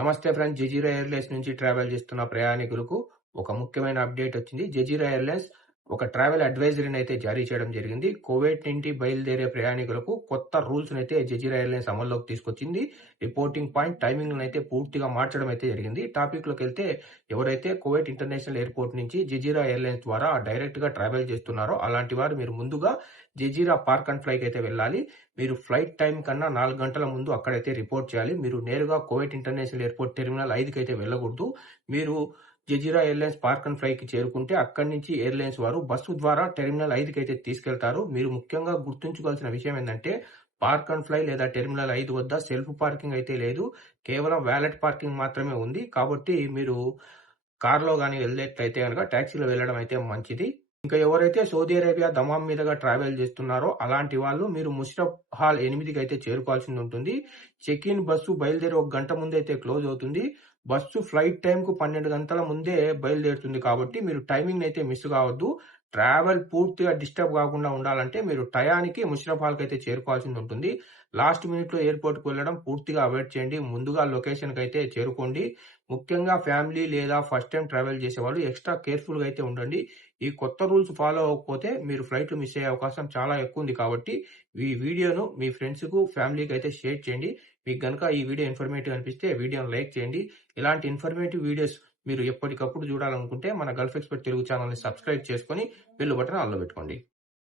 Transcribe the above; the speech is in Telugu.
నమస్తే ఫ్రెండ్స్. జజీరా ఎయిర్లైన్స్ నుంచి ట్రావెల్ చేస్తున్న ప్రయాణికులకు ఒక ముఖ్యమైన అప్డేట్ వచ్చింది. జజీరా ఎయిర్లైన్స్ ఒక ట్రావెల్ అడ్వైజరీని అయితే జారీ చేయడం జరిగింది. కువైట్ నుండి బయలుదేరే ప్రయాణికులకు కొత్త రూల్స్ అయితే జజీరా ఎయిర్లైన్స్ అమల్లోకి తీసుకొచ్చింది. రిపోర్టింగ్ పాయింట్ టైమింగ్ అయితే పూర్తిగా మార్చడం అయితే జరిగింది. టాపిక్ లోకి వెళ్తే, ఎవరైతే కువైట్ ఇంటర్నేషనల్ ఎయిర్పోర్ట్ నుంచి జజీరా ఎయిర్లైన్స్ ద్వారా డైరెక్ట్ గా ట్రావెల్ చేస్తున్నారో అలాంటి వారు మీరు ముందుగా జజీరా పార్క్ అండ్ ఫ్లైకి అయితే వెళ్ళాలి. మీరు ఫ్లైట్ టైం కన్నా 4 గంటల ముందు అక్కడైతే రిపోర్ట్ చేయాలి. మీరు నేరుగా కువైట్ ఇంటర్నేషనల్ ఎయిర్పోర్ట్ టెర్మినల్ 5కి అయితే వెళ్ళకూడదు. మీరు జజీరా ఎయిర్లైన్స్ పార్క్ అండ్ ఫ్లైకి చేరుకుంటే అక్కడి నుంచి ఎయిర్లైన్స్ వారు బస్సు ద్వారా టెర్మినల్ 5కి అయితే తీసుకెళ్తారు. మీరు ముఖ్యంగా గుర్తుంచుకోవాల్సిన విషయం ఏంటంటే, పార్క్ అండ్ ఫ్లై లేదా టెర్మినల్ 5 వద్ద సెల్ఫ్ పార్కింగ్ అయితే లేదు. కేవలం వ్యాలెట్ పార్కింగ్ మాత్రమే ఉంది. కాబట్టి మీరు కార్లో గాని వెళ్ళేట్లయితే గనక టాక్సీలో వెళ్ళడం అయితే మంచిది. ఇంకా ఎవరైతే సౌదీ అరేబియా దమాం మీదుగా ట్రావెల్ చేస్తున్నారో అలాంటి వాళ్ళు మీరు ముషరఫ్ హాల్ 8కి అయితే చేరుకోవాల్సి ఉంటుంది. చెక్ ఇన్ బస్సు బయలుదేరి 1 గంట ముందైతే క్లోజ్ అవుతుంది. బస్సు ఫ్లైట్ టైంకు 12 గంటల ముందే బయలుదేరుతుంది కాబట్టి మీరు టైమింగ్ అయితే మిస్ కావద్దు. ట్రావెల్ పూర్తిగా డిస్టర్బ్ కాకుండా ఉండాలంటే మీరు టయానికి ముషరఫ్ హాల్కి అయితే చేరుకోవాల్సి ఉంటుంది. లాస్ట్ మినిట్ లో ఎయిర్పోర్ట్ కు వెళ్ళడం పూర్తిగా అవాయిడ్ చేయండి. ముందుగా లొకేషన్ కి అయితే చేరుకోండి. ముఖ్యంగా ఫ్యామిలీ లేదా ఫస్ట్ టైం ట్రావెల్ చేసే వాళ్ళు ఎక్స్ట్రా కేర్ఫుల్ గా అయితే ఉండండి. ఈ కొత్త రూల్స్ ఫాలో అవ్వకపోతే మీరు ఫ్లైట్ మిస్ అయ్యే అవకాశం చాలా ఎక్కువ ఉంది. కాబట్టి ఈ వీడియోను మీ ఫ్రెండ్స్ కు ఫ్యామిలీకి అయితే షేర్ చేయండి. మీకు గనుక ఈ వీడియో ఇన్ఫర్మేటివ్ అనిపిస్తే వీడియోను లైక్ చేయండి. ఇలాంటి ఇన్ఫర్మేటివ్ వీడియోస్ మీరు ఎప్పటికప్పుడు చూడాలనుకుంటే మన గల్ఫ్ ఎక్స్పర్ట్ తెలుగు ఛానల్ ని సబ్స్క్రైబ్ చేసుకొని బెల్ బటన్ ఆన్లో పెట్టుకోండి.